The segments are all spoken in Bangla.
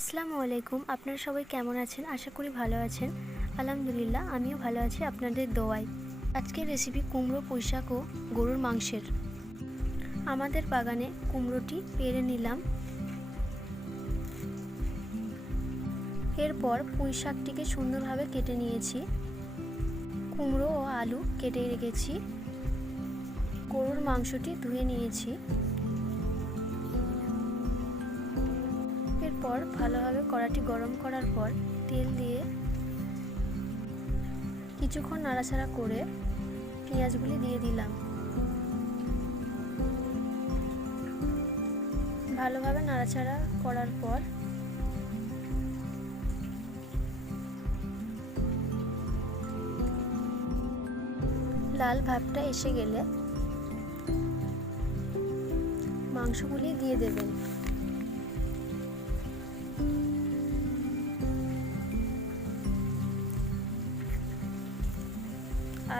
আসসালামু আলাইকুম। আপনারা সবাই কেমন আছেন? আশা করি ভালো আছেন। আলহামদুলিল্লাহ আমিও ভালো আছি আপনাদের দোয়ায়। আজকের রেসিপি কুমড়ো, পুঁইশাক ও গরুর মাংসের। আমাদের বাগানে কুমড়োটি পেড়ে নিলাম। এরপর পুঁইশাকটিকে সুন্দরভাবে কেটে নিয়েছি। কুমড়ো ও আলু কেটে রেখেছি। গরুর মাংসটি ধুয়ে নিয়েছি। এরপর ভালোভাবে কড়াটি গরম করার পর তেল দিয়ে কিছুক্ষণ নাড়াচাড়া করে পেঁয়াজগুলি দিয়ে দিলাম। ভালোভাবে নাড়াচাড়া করার পর লাল ভাবটা এসে গেলে মাংসগুলি দিয়ে দেবেন।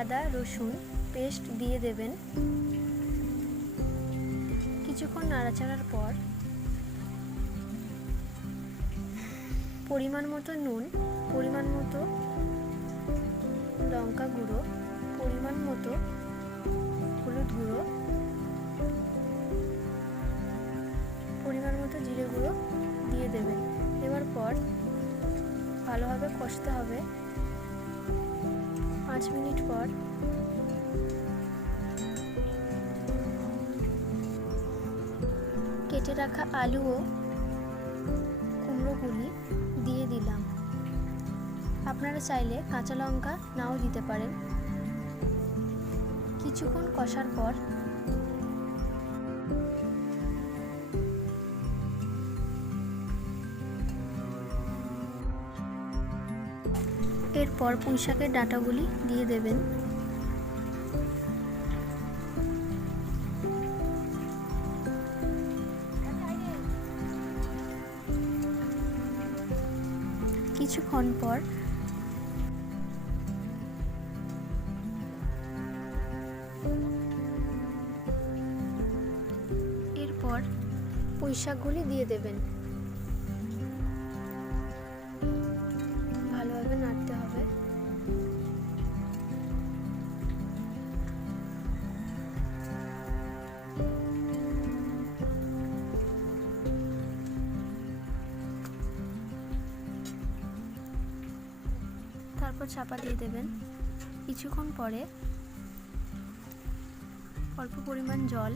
আদা রসুন পেস্ট দিয়ে দেবেন। কিছুক্ষণ নাড়াচাড়ার পর পরিমাণ মতো নুন, পরিমাণ মতো লঙ্কা গুঁড়ো, পরিমাণ মতো হলুদ গুঁড়ো, পরিমাণ মতো জিরে গুঁড়ো দিয়ে দেবেন। দেওয়ার পর ভালোভাবে কষতে হবে। 5 মিনিট পর কেটে রাখা আলু ও কুমড়োগুলি দিয়ে দিলাম। আপনারা চাইলে কাঁচা লঙ্কা নাও দিতে পারেন। কিছুক্ষণ কষার পর এরপর পুঁইশাকের ডাঁটাগুলি দিয়ে দেবেন। কিছুক্ষণ পর এরপর পুঁইশাকগুলি দিয়ে দেবেন। ভালোভাবে নাড়তে হবে। তারপর চাপা দিয়ে দেবেন। কিছুক্ষণ পরে অল্প পরিমাণ জল